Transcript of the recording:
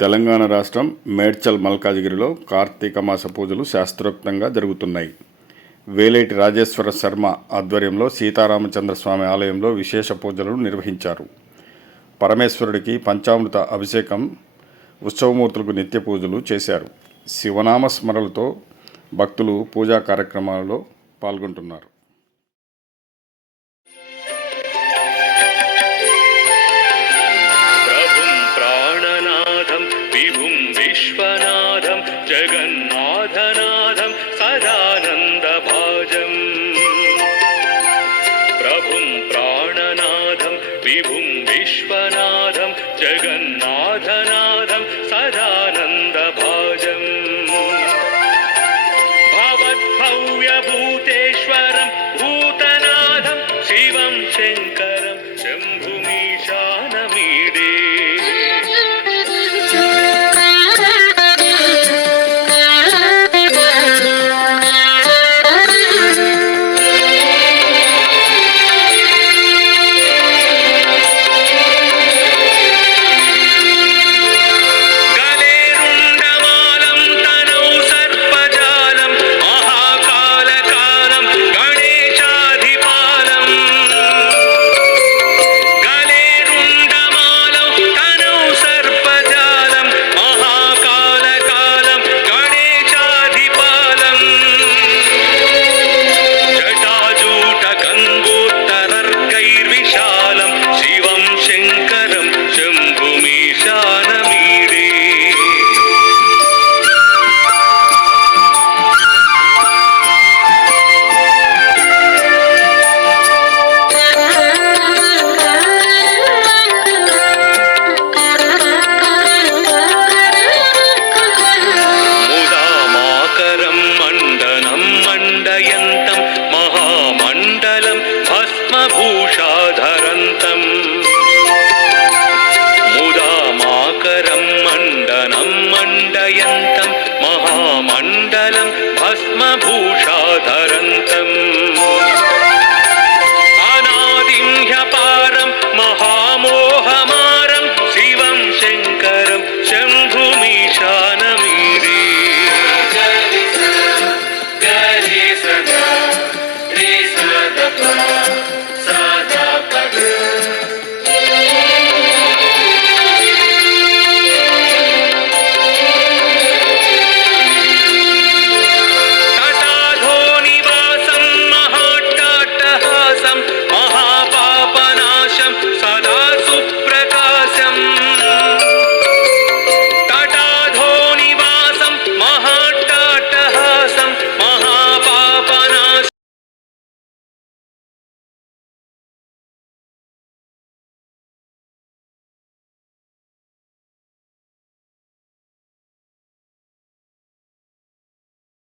తెలంగాణ రాష్ట్రం మేడ్చల్ మల్కాజిగిరిలో కార్తీక మాస పూజలు శాస్త్రోక్తంగా జరుగుతున్నాయి. వేలేటి రాజేశ్వర శర్మ ఆధ్వర్యంలో సీతారామచంద్రస్వామి ఆలయంలో విశేష పూజలను నిర్వహించారు. పరమేశ్వరుడికి పంచామృత అభిషేకం, ఉత్సవమూర్తులకు నిత్య పూజలు చేశారు. శివనామ స్మరణలతో భక్తులు పూజా కార్యక్రమాలలో పాల్గొంటున్నారు. విభుం విశ్వనాథం జగన్నాథనాథం సదానందభాజం ప్రభుం ప్రాణనాథం విభుం విశ్వనాథం జగన్నాథనాథం సదానందభాజం